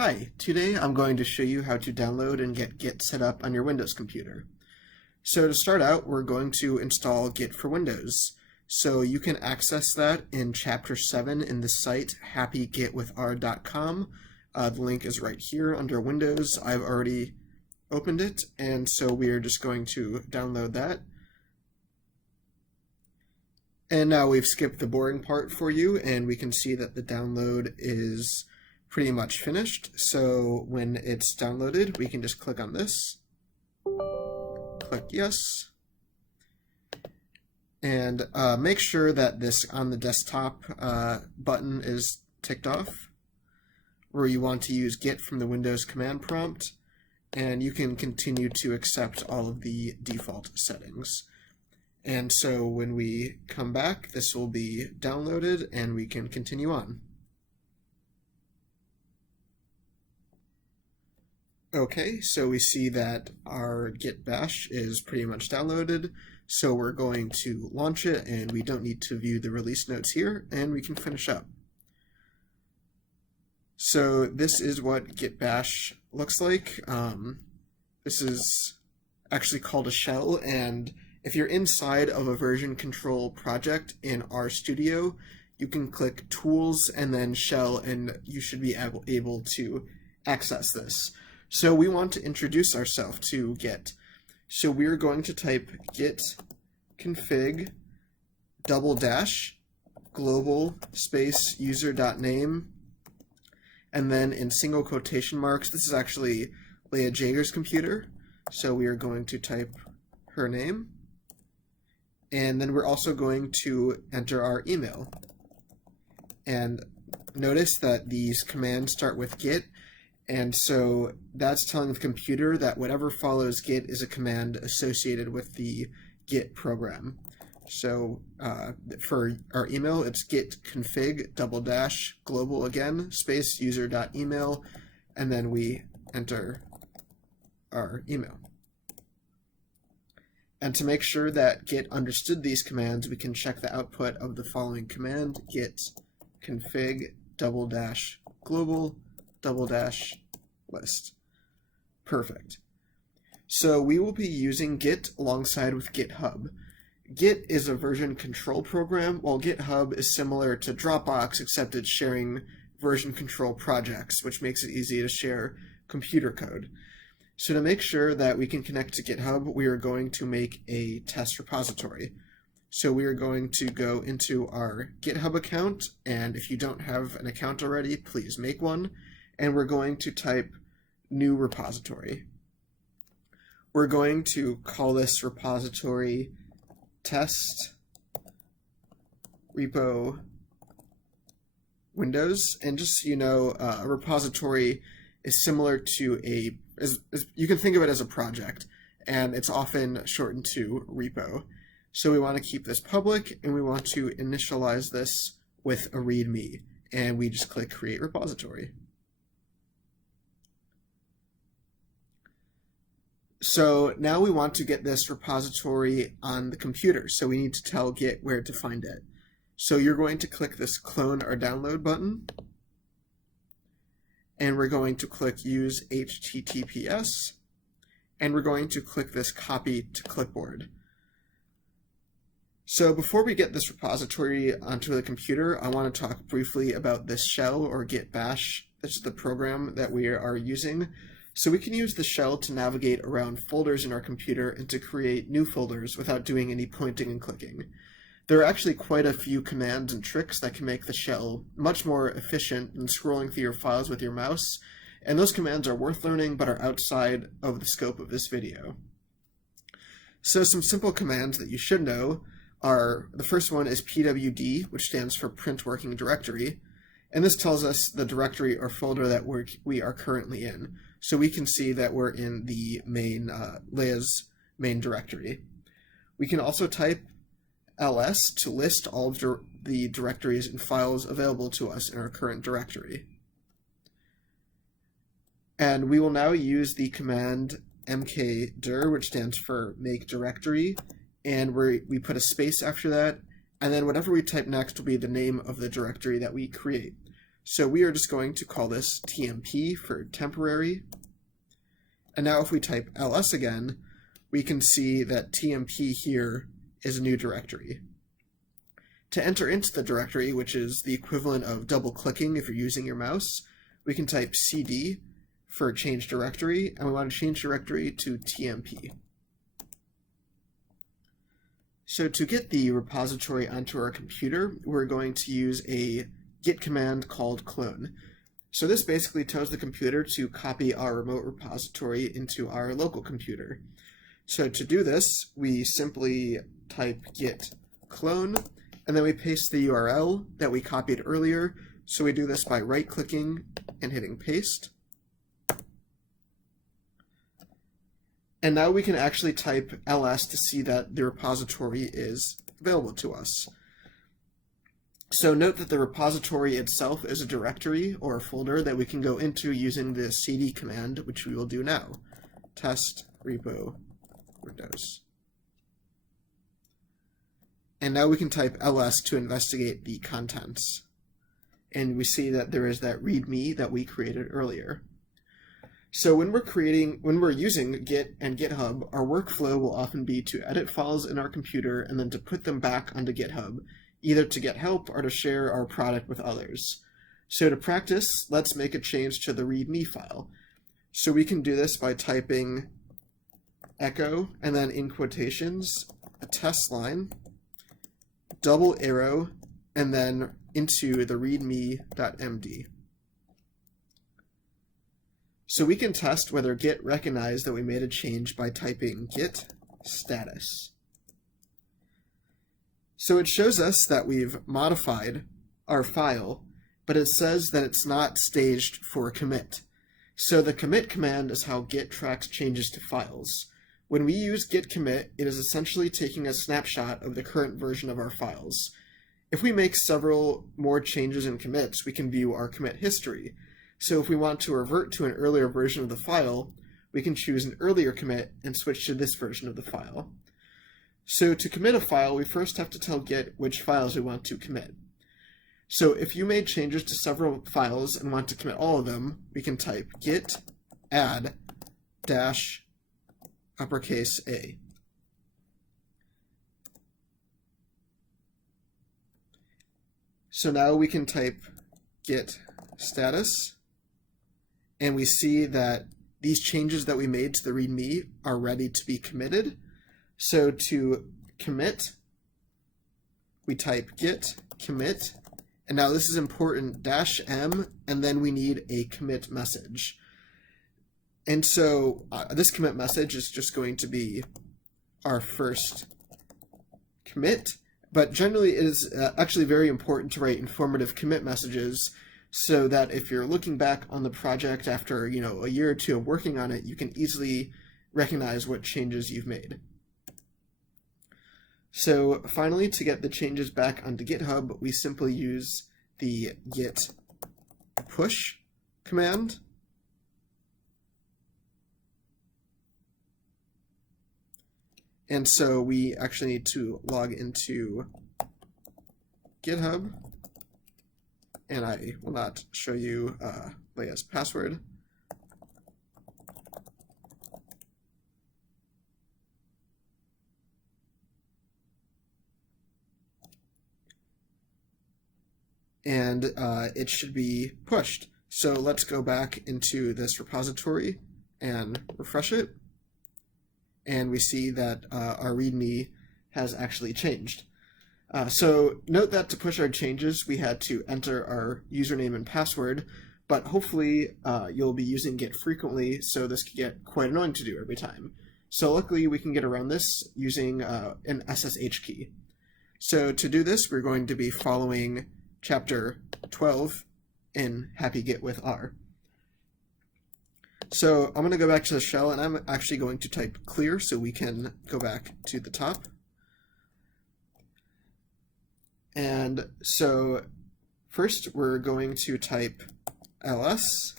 Hi, today I'm going to show you how to download and get Git set up on your Windows computer. So to start out, we're going to install Git for Windows. So you can access that in Chapter 7 in the site happygitwithr.com. The link is right here under Windows. I've already opened it, and so we are just going to download that. And now we've skipped the boring part for you, and we can see that the download is pretty much finished. So when it's downloaded, we can just click on this, click yes, and make sure that this on the desktop button is ticked off, where you want to use Git from the Windows command prompt, and you can continue to accept all of the default settings. And so when we come back, this will be downloaded and we can continue on. Okay, so we see that our Git bash is pretty much downloaded, so we're going to launch it, and we don't need to view the release notes here, and we can finish up. So this is what Git bash looks like. This is actually called a shell, and if you're inside of a version control project in RStudio, you can click Tools and then Shell, and you should be able to access this. So we want to introduce ourselves to Git. So we're going to type git config -- global user.name, and then in single quotation marks, this is actually Leah Jager's computer, so we are going to type her name, and then we're also going to enter our email. And notice that these commands start with Git, and so that's telling the computer that whatever follows Git is a command associated with the Git program. So for our email, it's git config -- global again, user.email, and then we enter our email. And to make sure that Git understood these commands, we can check the output of the following command, git config -- global list. Perfect. So we will be using Git alongside with GitHub. Git is a version control program, while GitHub is similar to Dropbox, except it's sharing version control projects, which makes it easy to share computer code. So to make sure that we can connect to GitHub, we are going to make a test repository. So we are going to go into our GitHub account, and if you don't have an account already, please make one. And we're going to type new repository. We're going to call this repository test repo Windows. And just so you know, a repository is similar to you can think of it as a project, and it's often shortened to repo. So we want to keep this public, and we want to initialize this with a README, and we just click Create Repository. So now we want to get this repository on the computer, so we need to tell Git where to find it. So you're going to click this Clone or Download button, and we're going to click Use HTTPS, and we're going to click this Copy to Clipboard. So before we get this repository onto the computer, I want to talk briefly about this shell or Git bash. This is the program that we are using. So we can use the shell to navigate around folders in our computer and to create new folders without doing any pointing and clicking. There are actually quite a few commands and tricks that can make the shell much more efficient than scrolling through your files with your mouse, and those commands are worth learning but are outside of the scope of this video. So some simple commands that you should know are, the first one is pwd, which stands for print working directory, and this tells us the directory or folder that we are currently in. So we can see that we're in the main, Leah's main directory. We can also type ls to list all of the directories and files available to us in our current directory. And we will now use the command mkdir, which stands for make directory, and we put a space after that, and then whatever we type next will be the name of the directory that we create. So we are just going to call this TMP for temporary. And now if we type ls again, we can see that TMP here is a new directory. To enter into the directory, which is the equivalent of double-clicking if you're using your mouse, we can type cd for change directory, and we want to change directory to TMP. So to get the repository onto our computer, we're going to use a git command called clone. So this basically tells the computer to copy our remote repository into our local computer. So to do this, we simply type git clone, and then we paste the URL that we copied earlier. So we do this by right-clicking and hitting paste. And now we can actually type ls to see that the repository is available to us. So note that the repository itself is a directory or a folder that we can go into using the cd command, which we will do now. Test repo Windows. And now we can type ls to investigate the contents. And we see that there is that readme that we created earlier. So when we're using Git and GitHub, our workflow will often be to edit files in our computer and then to put them back onto GitHub, either to get help or to share our product with others. So to practice, let's make a change to the readme file. So we can do this by typing echo and then in quotations, a test line, double arrow, and then into the readme.md. So we can test whether Git recognized that we made a change by typing git status. So it shows us that we've modified our file, but it says that it's not staged for a commit. So the commit command is how Git tracks changes to files. When we use git commit, it is essentially taking a snapshot of the current version of our files. If we make several more changes and commits, we can view our commit history. So if we want to revert to an earlier version of the file, we can choose an earlier commit and switch to this version of the file. So to commit a file, we first have to tell Git which files we want to commit. So if you made changes to several files and want to commit all of them, we can type git add dash uppercase A. So now we can type git status, and we see that these changes that we made to the README are ready to be committed. So to commit, we type git commit, and now this is important, -m, and then we need a commit message. And so this commit message is just going to be our first commit, but generally it is actually very important to write informative commit messages so that if you're looking back on the project after a year or two of working on it, you can easily recognize what changes you've made. So finally, to get the changes back onto GitHub, we simply use the git push command. And so we actually need to log into GitHub, and I will not show you Leia's password. And it should be pushed. So let's go back into this repository and refresh it. And we see that our README has actually changed. So note that to push our changes, we had to enter our username and password, but hopefully you'll be using Git frequently, so this could get quite annoying to do every time. So luckily we can get around this using an SSH key. So to do this, we're going to be following chapter 12 in Happy Git with R. So I'm going to go back to the shell, and I'm actually going to type clear so we can go back to the top. And so first we're going to type ls-al:/.ssh.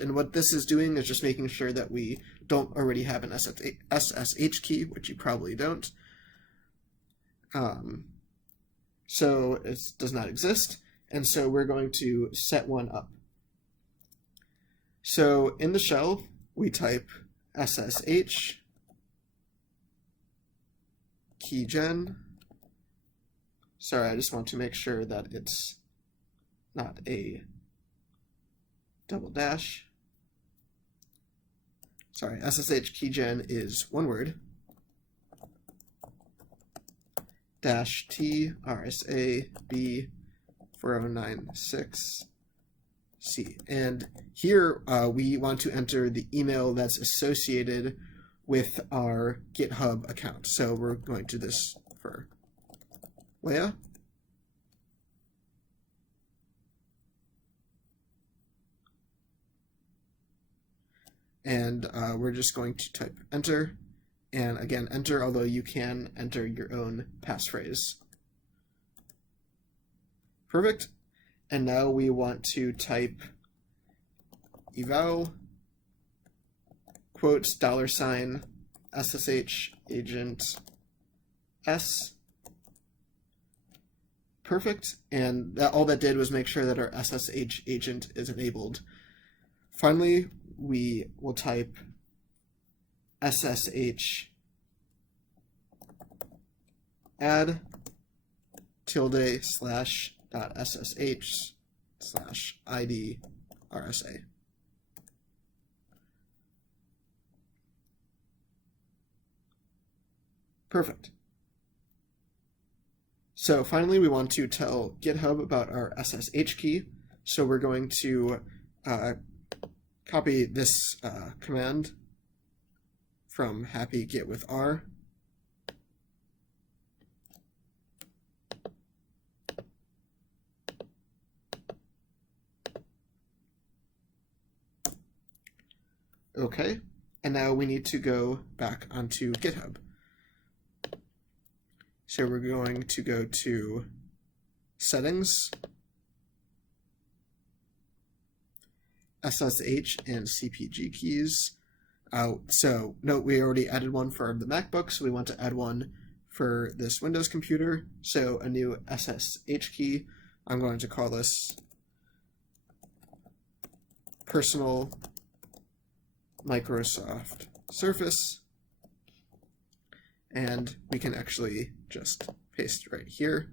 And what this is doing is just making sure that we don't already have an SSH key, which you probably don't. So it does not exist, and so we're going to set one up. So in the shell, we type SSH keygen. Sorry, I just want to make sure that it's not a double dash. Sorry, SSH keygen is one word. Dash T RSA B 4096 C. And here we want to enter the email that's associated with our GitHub account. So we're going to do this for Leia. And we're just going to type enter. And again, enter, although you can enter your own passphrase. Perfect. And now we want to type eval quotes $ SSH agent S. Perfect. And all that did was make sure that our SSH agent is enabled. Finally, we will type SSH add ~/.ssh/ID RSA. Perfect. So finally, we want to tell GitHub about our SSH key. So we're going to copy this command from happy git with R. Okay, and now we need to go back onto GitHub. So we're going to go to Settings, SSH and CPG keys. So note we already added one for the MacBook, so we want to add one for this Windows computer. So a new SSH key. I'm going to call this Personal Microsoft Surface. And we can actually just paste right here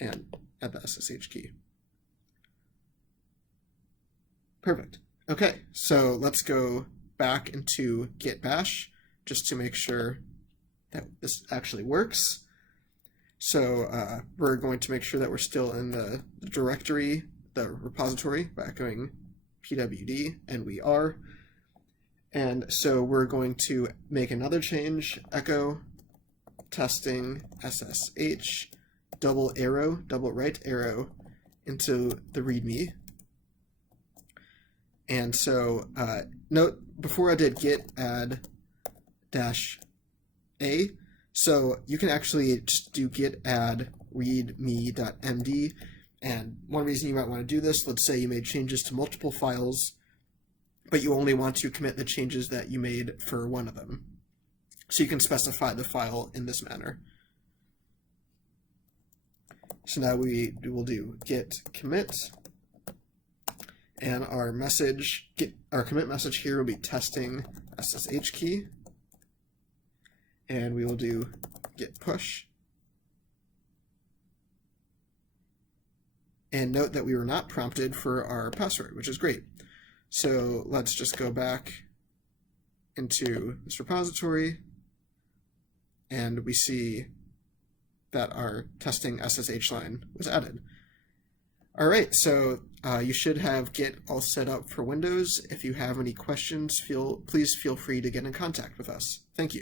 and add the SSH key. Perfect. Okay, so let's go back into Git Bash just to make sure that this actually works. So we're going to make sure that we're still in the directory, the repository, by echoing pwd, and we are. And so we're going to make another change, echo testing SSH, double right arrow into the README. And so note, before I did git add -a, so you can actually just do git add readme.md. And one reason you might want to do this, let's say you made changes to multiple files, but you only want to commit the changes that you made for one of them. So you can specify the file in this manner. So now we will do git commit, and our commit message here will be testing SSH key, and we will do git push. And note that we were not prompted for our password, which is great. So let's just go back into this repository, and we see that our testing SSH line was added. All right, so you should have Git all set up for Windows. If you have any questions, please feel free to get in contact with us. Thank you.